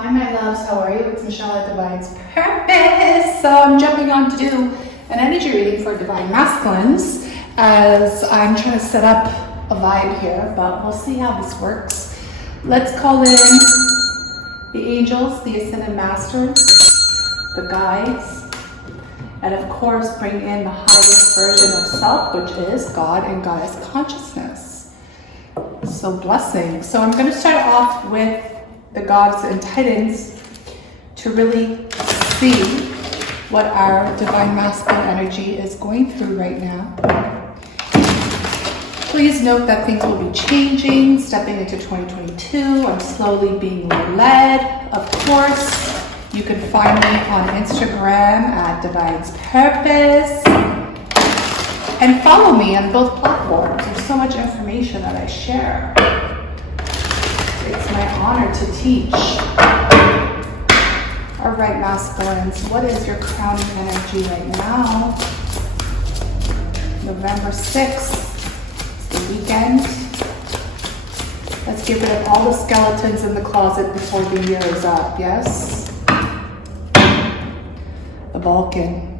Hi my loves, how are you? It's Michelle at Divine's Purpose. So I'm jumping on to do an energy reading for Divine Masculines as I'm trying to set up a vibe here, but we'll see how this works. Let's call in the angels, the ascended masters, the guides, and of course bring in the highest version of self, which is God and Goddess consciousness. So blessing. So I'm going to start off with the gods and titans to really see what our divine masculine energy is going through right now. Please note that things will be changing, stepping into 2022. I'm slowly being led. Of course, you can find me on Instagram at Divine's Purpose and follow me on both platforms. There's so much information that I share. It's my honor to teach. All right, masculines, what is your crowning energy right now? November 6th, it's the weekend. Let's get rid of all the skeletons in the closet before the year is up, yes? The Vulcan.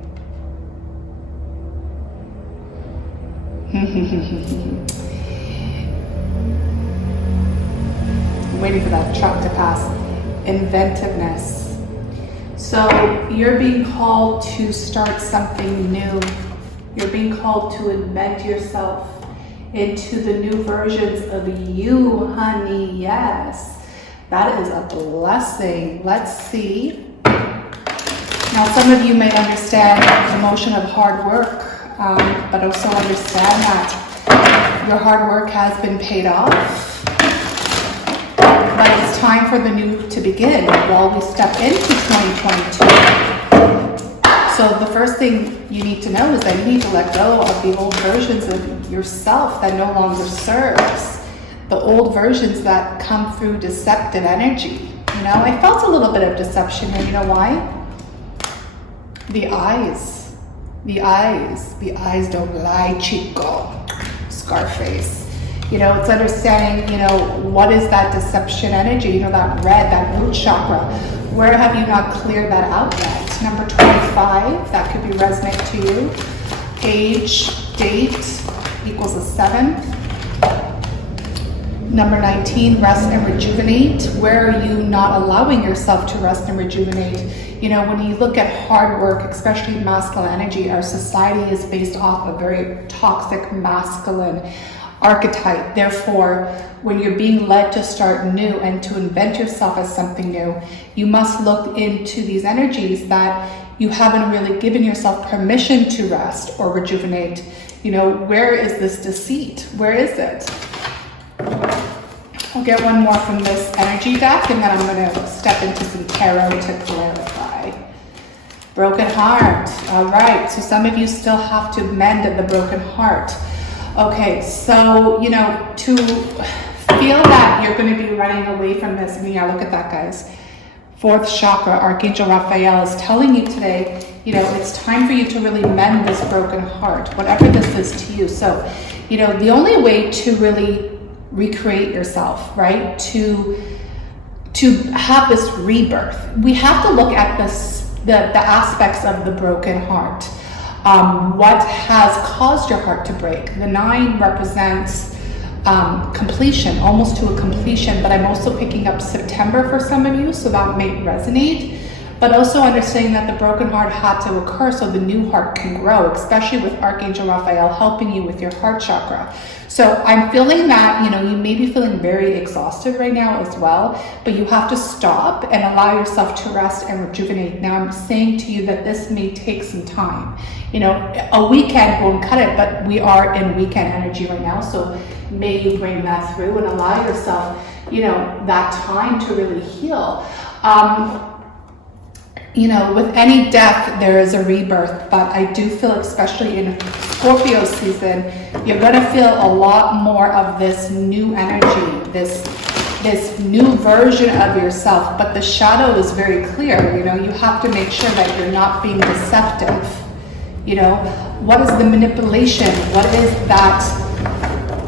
Waiting for that truck to pass. Inventiveness. So you're being called to start something new. You're being called to invent yourself into the new versions of you, honey. Yes, that is a blessing. Let's see. Now, some of you may understand the motion of hard work, but also understand that your hard work has been paid off. But it's time for the new to begin while we step into 2022. So the first thing you need to know is that you need to let go of the old versions of yourself that no longer serves. The old versions that come through deceptive energy. You know, I felt a little bit of deception here. You know why? The eyes. The eyes don't lie, chico. Scarface. You know, it's understanding, you know, what is that deception energy? You know, that red, that root chakra. Where have you not cleared that out yet? Number 25, that could be resonant to you. Age, date, equals a 7. Number 19, rest and rejuvenate. Where are you not allowing yourself to rest and rejuvenate? You know, when you look at hard work, especially masculine energy, our society is based off a very toxic masculine archetype. Therefore, when you're being led to start new and to invent yourself as something new, you must look into these energies that you haven't really given yourself permission to rest or rejuvenate. You know, where is this deceit? Where is it? I'll get one more from this energy deck and then I'm going to step into some tarot to clarify. Broken heart. All right, so some of you still have to mend the broken heart. Okay, so, you know, to feel that you're going to be running away from this, I mean, yeah, look at that, guys. 4th chakra, Archangel Raphael is telling you today, you know, it's time for you to really mend this broken heart, whatever this is to you. So, you know, the only way to really recreate yourself, right, to have this rebirth, we have to look at this, the aspects of the broken heart. What has caused your heart to break? The 9 represents completion, almost to a completion, but I'm also picking up September for some of you, so that may resonate. But also understanding that the broken heart had to occur so the new heart can grow, especially with Archangel Raphael helping you with your heart chakra. So I'm feeling that, you know, you may be feeling very exhausted right now as well, but you have to stop and allow yourself to rest and rejuvenate. Now I'm saying to you that this may take some time. You know, a weekend won't cut it, but we are in weekend energy right now. So may you bring that through and allow yourself, you know, that time to really heal. You know, with any death, there is a rebirth, but I do feel, especially in Scorpio season, you're going to feel a lot more of this new energy, this new version of yourself, but the shadow is very clear. You know, you have to make sure that you're not being deceptive. You know, what is the manipulation? What is that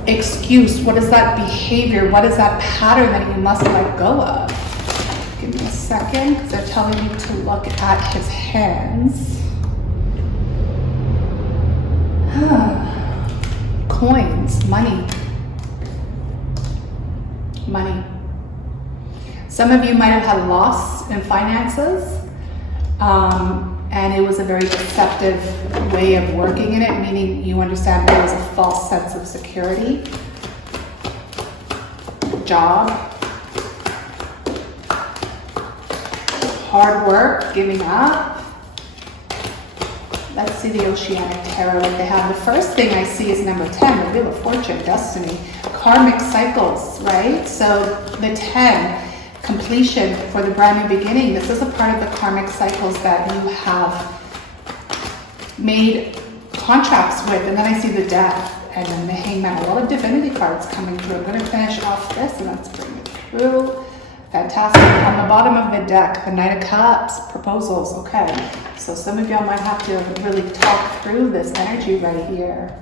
excuse? What is that behavior? What is that pattern that you must let go of? Give Give me a second, because they're telling me to look at his hands. Coins, money. Money. Some of you might have had loss in finances, and it was a very deceptive way of working in it, meaning you understand there was a false sense of security. Job. Hard work, giving up. Let's see the Oceanic Tarot that they have. The first thing I see is number 10, the Wheel of Fortune, destiny, karmic cycles, right? So the 10, completion for the brand new beginning. This is a part of the karmic cycles that you have made contracts with. And then I see the Death and then the Hangman. A lot of divinity cards coming through. I'm going to finish off this and let's bring it through. Fantastic. On the bottom of the deck, the Knight of Cups, proposals. Okay, so some of y'all might have to really talk through this energy right here.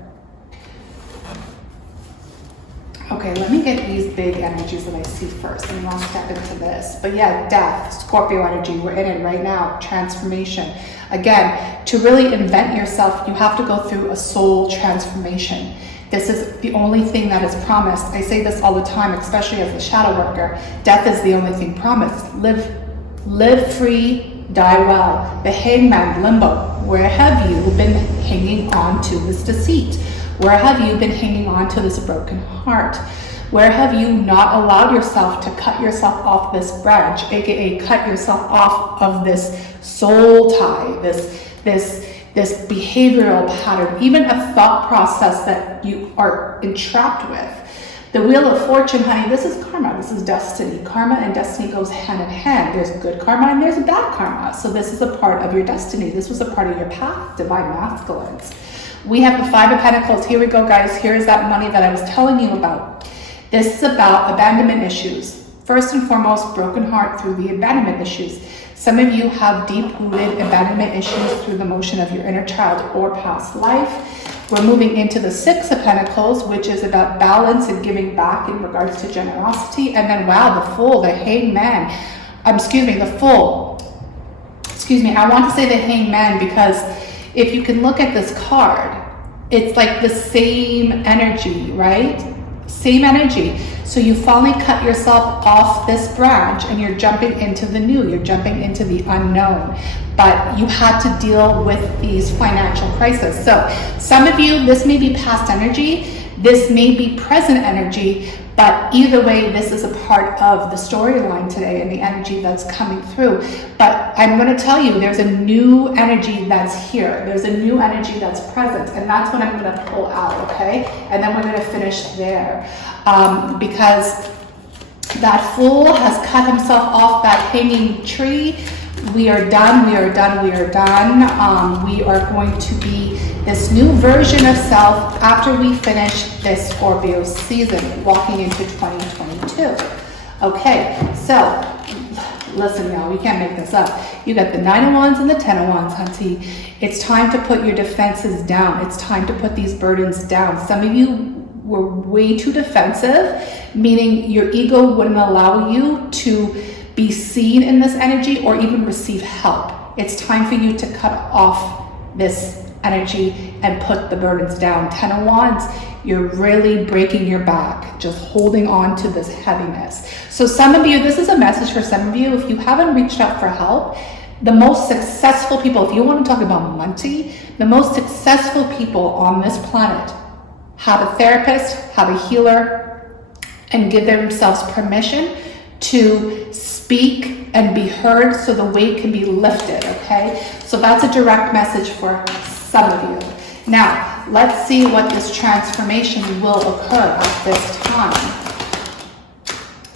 Okay, let me get these big energies that I see first, and then I'll step into this. But yeah, Death, Scorpio energy, we're in it right now. Transformation. Again, to really invent yourself, you have to go through a soul transformation. This is the only thing that is promised. I say this all the time, especially as a shadow worker. Death is the only thing promised. Live free, die well. The Hangman, limbo. Where have you been hanging on to this deceit? Where have you been hanging on to this broken heart? Where have you not allowed yourself to cut yourself off this branch, aka cut yourself off of this soul tie, this behavioral pattern, even a thought process that you are entrapped with? The Wheel of Fortune, honey, this is karma, this is destiny. Karma and destiny goes hand in hand. There's good karma and there's bad karma. So this is a part of your destiny. This was a part of your path, divine masculines. We have the Five of Pentacles. Here we go, guys. Here's that money that I was telling you about. This is about abandonment issues. First and foremost, broken heart through the abandonment issues. Some of you have deep-rooted abandonment issues through the motion of your inner child or past life. We're moving into the Six of Pentacles, which is about balance and giving back in regards to generosity. And then, wow, the Fool, the Hangman. The Fool. I want to say the Hangman because if you can look at this card, it's like the same energy, right? Same energy. So you finally cut yourself off this branch and you're jumping into the new, you're jumping into the unknown. But you had to deal with these financial crises. So some of you, this may be past energy, this may be present energy, but either way, this is a part of the storyline today and the energy that's coming through. But I'm going to tell you, there's a new energy that's here. There's a new energy that's present, and that's what I'm going to pull out, okay? And then we're going to finish there. Because that Fool has cut himself off that hanging tree. We are done, we are done, we are done. We are going to be this new version of self after we finish this Scorpio season, walking into 2022. Okay, so listen, y'all, we can't make this up. You got the 9 of Wands and the 10 of Wands, hunty. It's time to put your defenses down. It's time to put these burdens down. Some of you were way too defensive, meaning your ego wouldn't allow you to be seen in this energy or even receive help. It's time for you to cut off this energy and put the burdens down. 10 of Wands, you're really breaking your back, just holding on to this heaviness. So some of you, this is a message for some of you. If you haven't reached out for help, the most successful people, if you want to talk about money, the most successful people on this planet have a therapist, have a healer, and give themselves permission to speak and be heard so the weight can be lifted, okay? So that's a direct message for some of you. Now, let's see what this transformation will occur at this time.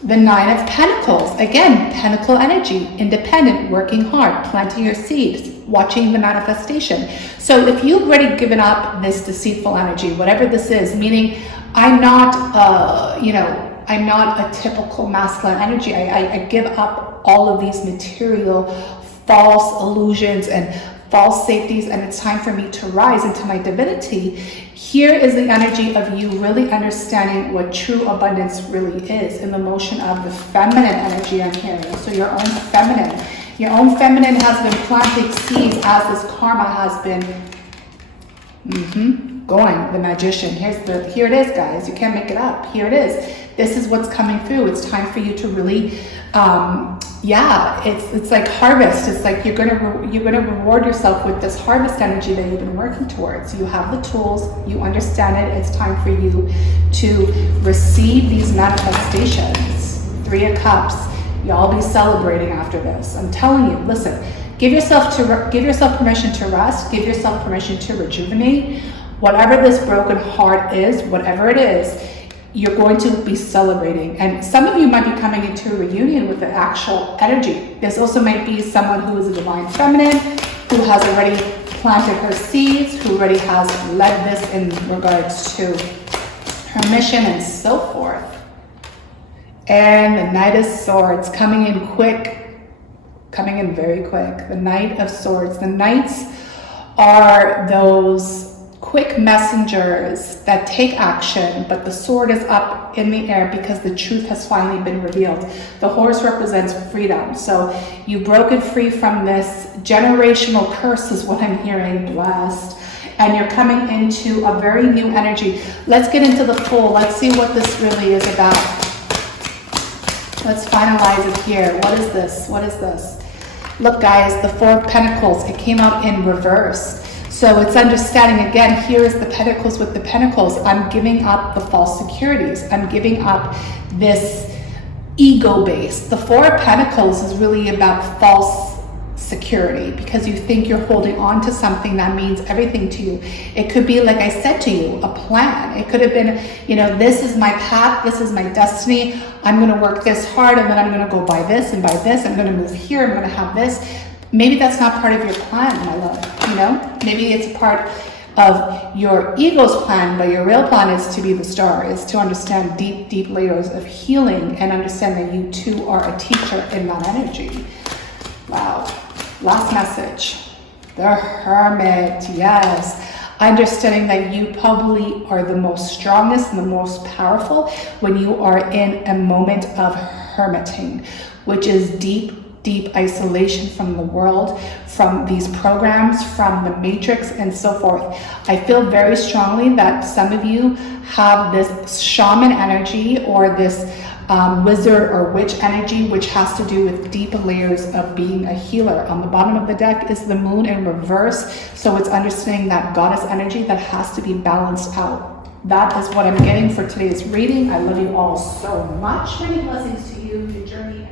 The 9 of Pentacles, again, Pentacle energy, independent, working hard, planting your seeds, watching the manifestation. So if you've already given up this deceitful energy, whatever this is, meaning I'm not, I'm not a typical masculine energy. I give up all of these material, false illusions and false safeties, and it's time for me to rise into my divinity. Here is the energy of you really understanding what true abundance really is in the motion of the feminine energy I'm hearing. So your own feminine has been planting seeds as this karma has been going. The magician. Here it is, guys. You can't make it up. Here it is. This is what's coming through. It's time for you to really, it's like harvest. It's like you're gonna reward yourself with this harvest energy that you've been working towards. You have the tools. You understand it. It's time for you to receive these manifestations. 3 of Cups. Y'all be celebrating after this. I'm telling you. Listen. Give yourself permission to rest. Give yourself permission to rejuvenate. Whatever this broken heart is, whatever it is, you're going to be celebrating. And some of you might be coming into a reunion with the actual energy. This also might be someone who is a divine feminine, who has already planted her seeds, who already has led this in regards to her mission and so forth. And the Knight of Swords coming in quick. Coming in very quick. The Knight of Swords. The Knights are those quick messengers that take action, but the sword is up in the air because the truth has finally been revealed. The horse represents freedom. So you've broken free from this generational curse is what I'm hearing, blessed. And you're coming into a very new energy. Let's get into the full. Let's see what this really is about. Let's finalize it here. What is this? What is this? Look, guys, the 4 of Pentacles. It came out in reverse. So it's understanding, again, here is the Pentacles with the Pentacles. I'm giving up the false securities. I'm giving up this ego base. The 4 of Pentacles is really about false security because you think you're holding on to something that means everything to you. It could be, like I said to you, a plan. It could have been, this is my path, this is my destiny. I'm going to work this hard and then I'm going to go buy this and buy this. I'm going to move here. I'm going to have this. Maybe that's not part of your plan, my love. Maybe it's a part of your ego's plan, but your real plan is to be the star, is to understand deep, deep layers of healing and understand that you too are a teacher in that energy. Wow. Last message. The Hermit. Yes. Understanding that you probably are the most strongest and the most powerful when you are in a moment of hermiting, which is deep isolation from the world, from these programs, from the matrix and so forth. I feel very strongly that some of you have this shaman energy or this wizard or witch energy, which has to do with deep layers of being a healer. On the bottom of the deck is the moon in reverse. So it's understanding that goddess energy that has to be balanced out. That is what I'm getting for today's reading. I love you all so much. Many blessings to you, your journey.